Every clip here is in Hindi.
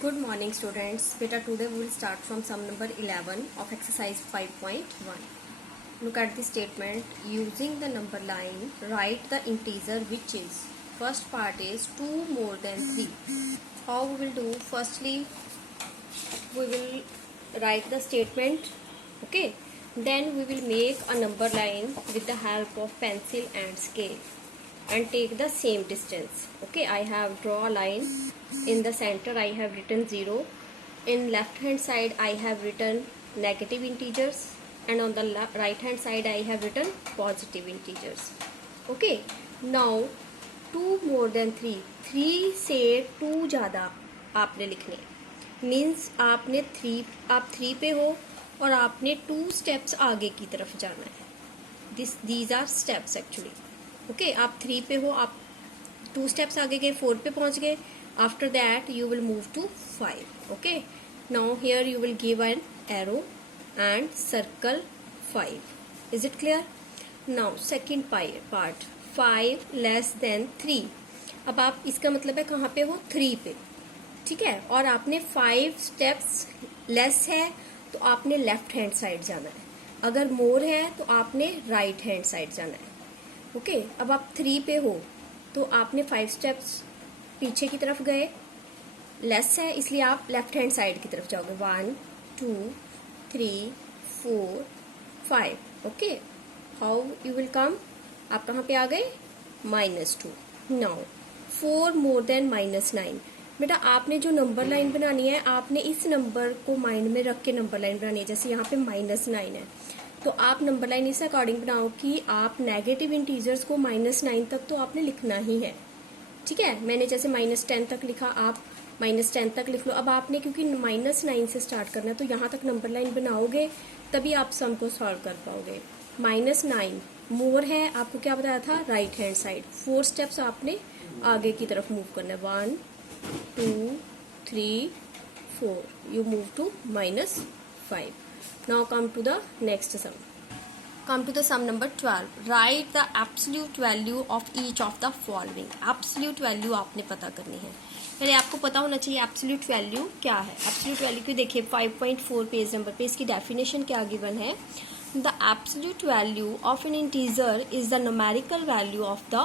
Good morning students. Beta today we will start from sum number 11 of exercise 5.1. Look at the statement. Using the number line, write the integer which is. First part is 2 more than 3. How we will do? Firstly, we will write the statement. Okay. Then we will make a number line with the help of pencil and scale and take the same distance. Okay, I have draw a line. In the center I have written 0. In left hand side I have written negative integers, and on the right hand side I have written positive integers. Okay, now 2 more than 3, 3 से 2 ज़्यादा आपने लिखने, मीन्स आपने 3 पे हो और आपने 2 स्टेप्स आगे की तरफ जाना है. These are steps actually. Okay, आप 3 पे हो, आप 2 स्टेप्स आगे गए, 4 पे पहुंच गए. After that you will move to 5. Okay, now here you will give an arrow and circle 5. Is it clear? Now second part 5 less than 3. अब आप, इसका मतलब है कहाँ पे हो? 3 पे. ठीक है, और आपने 5 स्टेप्स लेस है तो आपने लेफ्ट हैंड साइड जाना है. अगर मोर है तो आपने राइट हैंड साइड जाना है. ओके, अब आप 3 पे हो तो आपने 5 स्टेप्स पीछे की तरफ गए, लेस है इसलिए आप लेफ्ट हैंड साइड की तरफ जाओगे. 1 2 3 4 5. Okay, how you will come? आप कहाँ पे आ गए? -2. Now 4 more than -9. बेटा आपने जो नंबर लाइन बनानी है, आपने इस नंबर को माइंड में रख के नंबर लाइन बनानी है. जैसे यहाँ पे -9 है तो आप नंबर लाइन इस अकॉर्डिंग बनाओ कि आप नेगेटिव इंटीजर्स को -9 तक तो आपने लिखना ही है. ठीक है, मैंने जैसे -10 तक लिखा, आप -10 तक लिख लो. अब आपने क्योंकि -9 से स्टार्ट करना है तो यहाँ तक नंबर लाइन बनाओगे तभी आप सम को सॉल्व कर पाओगे. -9 मोर है, आपको क्या बताया था? Right hand side. 4 स्टेप्स आपने आगे की तरफ मूव करना है. 1 2 3 4. You move to -5. Now come to the next sum. Come to the sum number 12. Write the absolute value of each of the following. Absolute value आपने पता करनी है. पहले आपको पता होना चाहिए absolute value क्या है. Absolute value की देखिए 5.4 पेज नंबर पे इसकी डेफिनेशन क्या गिवन है. The absolute value of an integer is the numerical value of the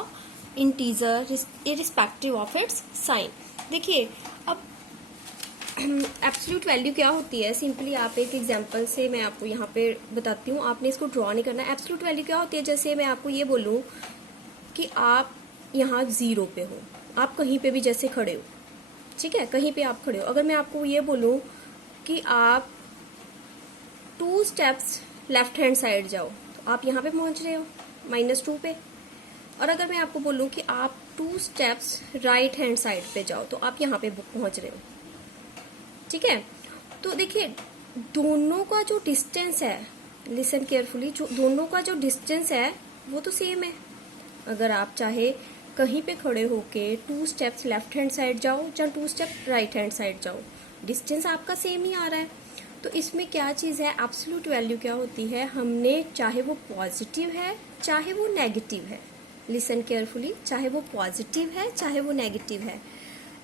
integer irrespective of its sign. देखिए अब एब्सोल्यूट वैल्यू क्या होती है, सिंपली आप एक एग्जांपल से मैं आपको यहाँ पे बताती हूँ. आपने इसको ड्रॉ नहीं करना. एब्सोल्यूट वैल्यू क्या होती है, जैसे मैं आपको ये बोलूँ कि आप यहाँ 0 पे हो, आप कहीं पे भी जैसे खड़े हो, ठीक है, कहीं पे आप खड़े हो. अगर मैं आपको ये बोलूँ कि आप 2 स्टेप्स लेफ्ट हैंड साइड जाओ तो आप यहाँ पे पहुँच रहे हो -2 पे. और अगर मैं आपको बोलूँ कि आप 2 स्टेप्स राइट हैंड साइड पे जाओ तो आप यहाँ पे पहुँच रहे हो. ठीक है, तो देखिए दोनों का जो डिस्टेंस है, लिसन केयरफुली, जो दोनों का जो डिस्टेंस है वो तो सेम है. अगर आप चाहे कहीं पे खड़े होके 2 स्टेप्स लेफ्ट हैंड साइड जाओ या 2 स्टेप राइट हैंड साइड जाओ, डिस्टेंस आपका सेम ही आ रहा है. तो इसमें क्या चीज़ है, एब्सोल्यूट वैल्यू क्या होती है, हमने चाहे वो पॉजिटिव है चाहे वो नेगेटिव है, लिसन केयरफुली, चाहे वो पॉजिटिव है चाहे वो नेगेटिव है,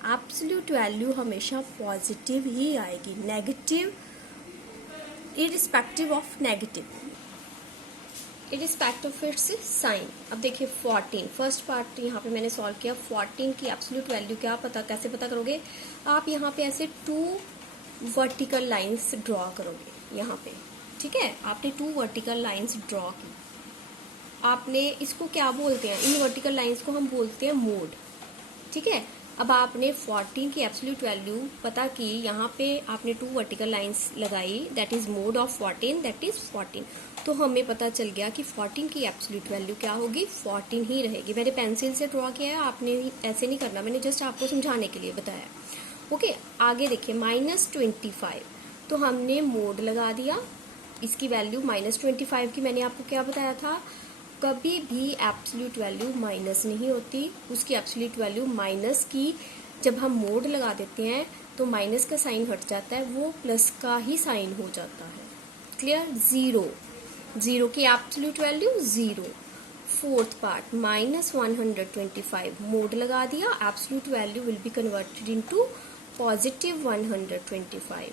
एब्सोल्यूट वैल्यू हमेशा पॉजिटिव ही आएगी. Negative irrespective of negative, irrespective of its sign. अब देखिए 14 फर्स्ट पार्ट यहाँ पे मैंने सॉल्व किया. 14 की एब्सोल्यूट वैल्यू क्या कैसे पता करोगे? आप यहाँ पे ऐसे 2 वर्टिकल लाइंस ड्रॉ करोगे यहाँ पे. ठीक है, आपने 2 वर्टिकल लाइंस ड्रॉ की. आपने इसको क्या बोलते हैं, इन वर्टिकल लाइंस को हम बोलते हैं मोड. ठीक है, अब आपने 14 की एब्सोल्यूट वैल्यू पता की, यहाँ पे आपने 2 वर्टिकल लाइंस लगाई, that is mode of 14, that is 14. तो हमें पता चल गया कि 14 की एब्सोल्यूट वैल्यू क्या होगी, 14 ही रहेगी. मैंने पेंसिल से ड्रॉ किया है, आपने ऐसे नहीं करना, मैंने जस्ट आपको समझाने के लिए बताया. ओके, आगे देखिए -25. तो हमने मोड लगा दिया, इसकी वैल्यू -25 की. मैंने आपको क्या बताया था, कभी भी एब्सोल्यूट वैल्यू माइनस नहीं होती. उसकी एब्सोल्यूट वैल्यू माइनस की जब हम मोड लगा देते हैं तो माइनस का साइन हट जाता है, वो प्लस का ही साइन हो जाता है. क्लियर? 0 की absolute value 0. Fourth part -125 mode लगा दिया, absolute value will be converted into positive 125.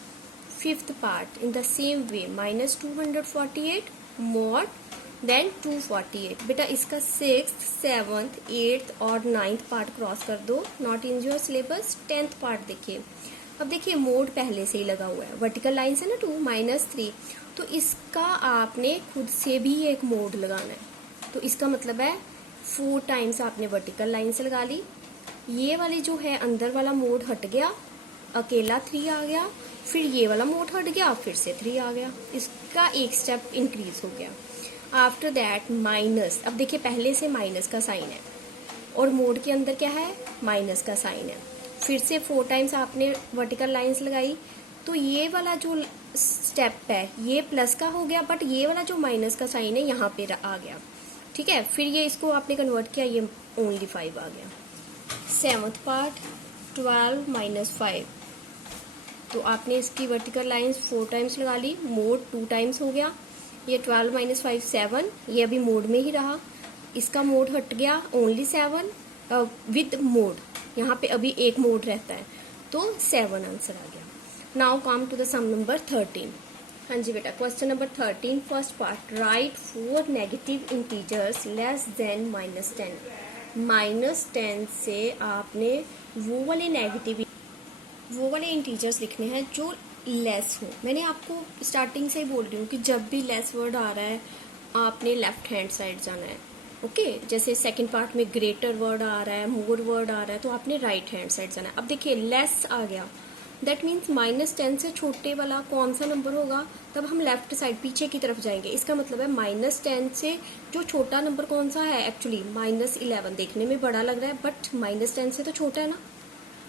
Fifth part in the same way minus 248 more than 248. बेटा इसका सिक्स्थ, सेवंथ, एट्थ और नाइन्थ पार्ट क्रॉस कर दो. Not in your syllabus. 10th part देखिए. अब देखिए मोड पहले से ही लगा हुआ है. वर्टिकल लाइन से ना 2 -3, तो इसका आपने खुद से भी एक मोड लगाना है. तो इसका मतलब है 4 टाइम्स आपने वर्टिकल लाइन से लगा ली. ये वाली जो है अंदर वाला मोड हट गया, अकेला 3 आ गया. फिर ये वाला मोड हट गया, फिर से 3 आ गया. इसका एक स्टेप इंक्रीज हो गया. After that minus. अब देखिए पहले से माइनस का साइन है और मोड के अंदर क्या है, माइनस का साइन है. फिर से 4 टाइम्स आपने वर्टिकल लाइंस लगाई, तो ये वाला जो स्टेप है ये प्लस का हो गया, बट ये वाला जो माइनस का साइन है यहाँ पे आ गया. ठीक है. फिर ये इसको आपने कन्वर्ट किया, ये ओनली 5 आ गया. 7th part 12 - 5. तो आपने इसकी वर्टिकल लाइंस 4 टाइम्स लगा ली, मोड 2 टाइम्स हो गया. ये 12 - 5 7. ये अभी मोड में ही रहा. इसका मोड हट गया, ओनली 7 विद मोड. यहाँ पे अभी एक मोड रहता है, तो 7 आंसर आ गया. Now come to the sum number 13. हाँ जी बेटा, question number 13 first part. Write 4 negative integers less than -10. -10 से आपने वो वाले इंटीजर्स लिखने हैं जो लेस हो. मैंने आपको स्टार्टिंग से ही बोल रही हूँ कि जब भी लेस वर्ड आ रहा है आपने लेफ्ट हैंड साइड जाना है. ओके. जैसे सेकंड पार्ट में ग्रेटर वर्ड आ रहा है, मोर वर्ड आ रहा है, तो आपने राइट हैंड साइड जाना है. अब देखिए लेस आ गया, दैट मीन्स -10 से छोटे वाला कौन सा नंबर होगा, तब हम लेफ्ट साइड पीछे की तरफ जाएंगे. इसका मतलब है -10 से जो छोटा नंबर कौन सा है, एक्चुअली -11. देखने में बड़ा लग रहा है बट -10 से तो छोटा है ना.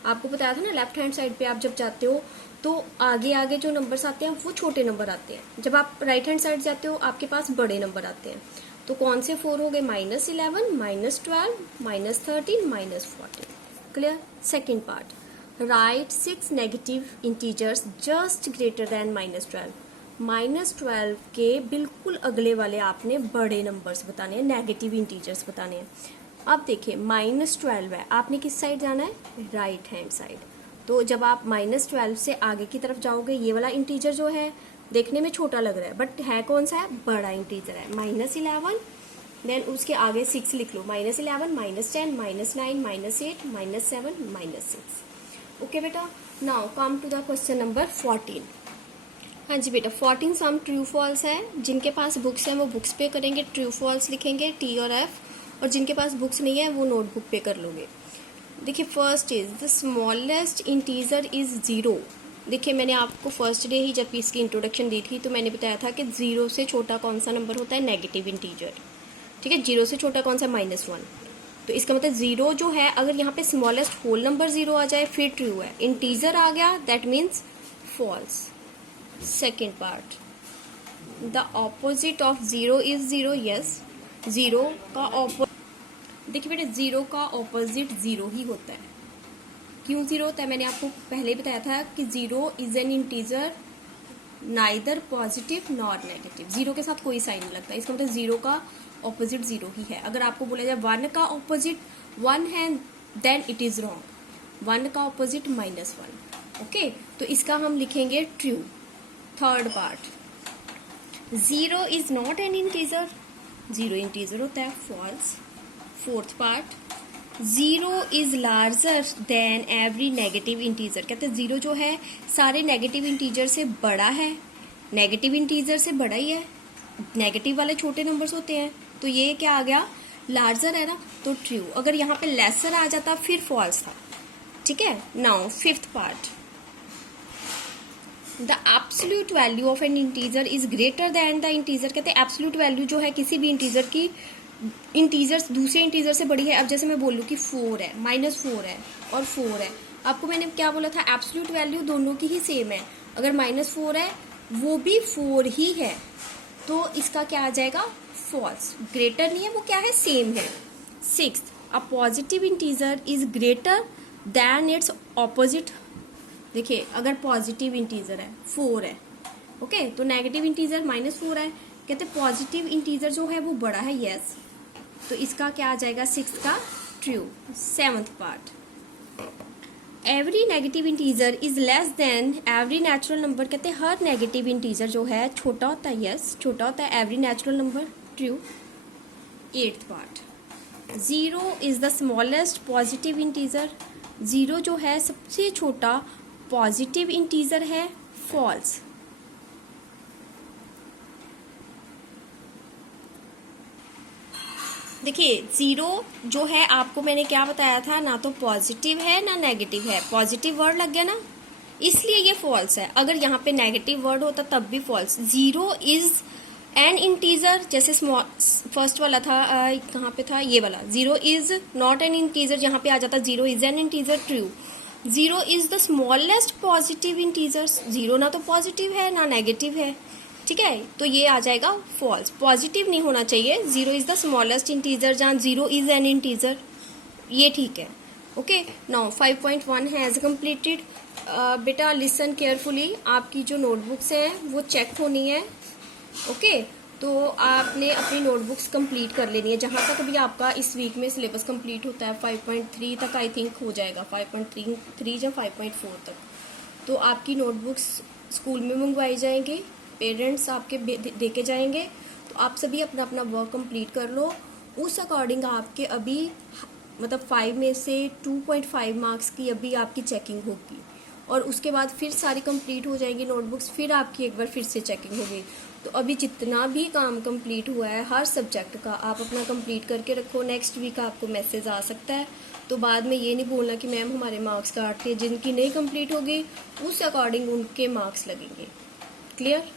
आपको बताया था ना, लेफ्ट हैंड साइड पे आप जब जाते हो तो आगे आगे जो नंबर्स आते हैं वो छोटे नंबर आते हैं. जब आप राइट हैंड साइड जाते हो आपके पास बड़े नंबर आते हैं. तो कौन से 4 हो गए, -11, -12, -13, -14. Clear. Second part. Right 6 negative integers just greater than -12. -12 के बिल्कुल अगले वाले आपने बड़े नंबर्स बताने हैं, नेगेटिव इंटीजर्स बताने हैं. अब देखिए -12 है, आपने किस साइड जाना है, राइट हैंड साइड. तो जब आप -12 से आगे की तरफ जाओगे, ये वाला इंटीजर जो है देखने में छोटा लग रहा है बट है कौन सा है, बड़ा इंटीजर है. -11, देन उसके आगे 6 लिख लो. -11, -10, -9, -8, -7, -6. ओके बेटा. Now come to the question number 14. हाँ जी बेटा, 14 सम ट्रू फॉल्स है. जिनके पास बुक्स है वो बुक्स पे करेंगे, ट्रू फॉल्स लिखेंगे T और F. और जिनके पास बुक्स नहीं है वो नोटबुक पे कर लोगे. देखिए first is the smallest integer is 0. देखिए मैंने आपको फर्स्ट डे ही जब इसकी इंट्रोडक्शन दी थी तो मैंने बताया था कि 0 से छोटा कौन सा नंबर होता है, नेगेटिव इंटीजर. ठीक है. 0 से छोटा कौन सा, -1. तो इसका मतलब 0 जो है, अगर यहाँ पे स्मॉलेस्ट होल नंबर 0 आ जाए फिर ट्रू है. इंटीजर आ गया that means false. Second part. The opposite of 0 is 0. Yes. 0 का ऑपोजिट, देखिए बेटे 0 का ऑपोजिट 0 ही होता है. क्यों 0 होता है, मैंने आपको पहले ही बताया था कि 0 is an integer neither positive nor negative. 0 के साथ कोई साइन नहीं लगता. इसका मतलब 0 का ऑपोजिट 0 ही है. अगर आपको बोला जाए 1 का ऑपोजिट 1 है देन इट इज रॉन्ग. 1 का ऑपोजिट -1. ओके. तो इसका हम लिखेंगे true. Third part. 0 is not an integer. 0 integer होता है, false. Fourth part. 0 is larger than every negative integer. कहते हैं 0 जो है सारे नेगेटिव इंटीजर से बड़ा है. नेगेटिव इंटीजर से बड़ा ही है. नेगेटिव वाले छोटे नंबर्स होते हैं, तो ये क्या आ गया, लार्जर है ना, तो ट्रू. अगर यहाँ पे लेसर आ जाता फिर फॉल्स था. ठीक है. Now fifth part. The absolute value of N integer is greater than the integer. कहते हैं एब्सोल्यूट वैल्यू जो है किसी भी इंटीजर की, इंटीजर्स दूसरे इंटीजर से बड़ी है. अब जैसे मैं बोलूँ कि 4 है, -4 है और 4 है, आपको मैंने क्या बोला था, एब्सोल्यूट वैल्यू दोनों की ही सेम है. अगर -4 है वो भी 4 ही है, तो इसका क्या आ जाएगा, फॉल्स. ग्रेटर नहीं है, वो क्या है, सेम है. Sixth. A positive integer is greater than it's opposite. देखिए अगर पॉजिटिव इंटीजर है 4 है, ओके, तो नेगेटिव इंटीजर -4 है. कहते पॉजिटिव इंटीजर जो है वो बड़ा है. यस. तो इसका क्या आ जाएगा, 6 का true. Seventh part. Every negative integer is less than every natural number, कहते हैं हर नेगेटिव इंटीजर जो है छोटा होता है, यस छोटा होता है every natural number, true. 8th part, 0 is the smallest positive integer, 0 जो है सबसे छोटा पॉजिटिव इंटीजर है, फॉल्स। देखिए 0 जो है आपको मैंने क्या बताया था, ना तो पॉजिटिव है ना नेगेटिव है, पॉजिटिव वर्ड लग गया ना, इसलिए ये फॉल्स है। अगर यहाँ पे नेगेटिव वर्ड होता तब भी फॉल्स। 0 इज एन इंटीजर, जैसे फर्स्ट वाला था, कहाँ पे था ये वाला, 0 इज नॉट एन इंटीजर, जहाँ पे आ जाता 0 is an integer, true. 0 is the smallest positive integer, 0 ना तो पॉजिटिव है ना नेगेटिव है, ठीक है, तो ये आ जाएगा फॉल्स, पॉजिटिव नहीं होना चाहिए। 0 इज द स्मॉलेस्ट इंटीजर, जहाँ 0 इज एन इंटीजर, ये ठीक है। Okay, now 5.1 has completed. बेटा लिसन केयरफुली, आपकी जो नोटबुक्स हैं वो चेक होनी है। ओके, तो आपने अपनी नोटबुक्स कंप्लीट कर लेनी है। जहाँ तक अभी आपका इस वीक में सिलेबस कंप्लीट होता है 5.3 तक आई थिंक हो जाएगा, 5.3 या 5.4 तक, तो आपकी नोटबुक्स स्कूल में मंगवाई जाएंगे, पेरेंट्स आपके देके जाएंगे, तो आप सभी अपना अपना वर्क कंप्लीट कर लो। उस अकॉर्डिंग आपके अभी मतलब 5 में से 2.5 मार्क्स की अभी आपकी चेकिंग होगी, और उसके बाद फिर सारी कंप्लीट हो जाएंगी नोटबुक्स, फिर आपकी एक बार फिर से चेकिंग होगी। तो अभी जितना भी काम कंप्लीट हुआ है हर सब्जेक्ट का आप अपना कंप्लीट करके रखो। नेक्स्ट वीक आपको मैसेज आ सकता है, तो बाद में ये नहीं बोलना कि मैम हमारे मार्क्स काटते हैं। जिनकी नहीं कंप्लीट होगी उस अकॉर्डिंग उनके मार्क्स लगेंगे। क्लियर?